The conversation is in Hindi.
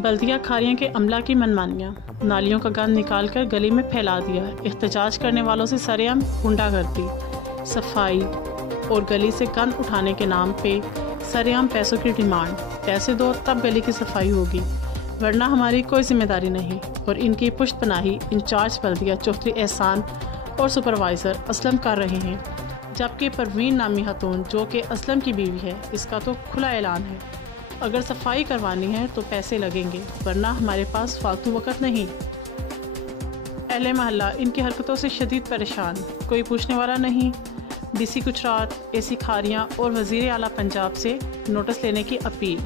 बल्दिया खारियां के अमला की मनमानियाँ, नालियों का गंद निकालकर गली में फैला दिया, एहतजाज करने वालों से सरेआम गुंडागर्दी, सफाई और गली से गंद उठाने के नाम पे सरेआम पैसों की डिमांड। पैसे दो तब गली की सफाई होगी, वरना हमारी कोई जिम्मेदारी नहीं। और इनकी पुश्तपनाही इंचार्ज बल्दिया चौधरी एहसान और सुपरवाइज़र असलम कर रहे हैं, जबकि परवीन नामी खातून जो कि असलम की बीवी है, इसका तो खुला ऐलान है अगर सफाई करवानी है तो पैसे लगेंगे, वरना हमारे पास फालतू वक़्त नहीं। अहले महल्ला इनकी हरकतों से शदीद परेशान, कोई पूछने वाला नहीं। DC गुजरात, AC खारियां और वज़ीर आला पंजाब से नोटिस लेने की अपील।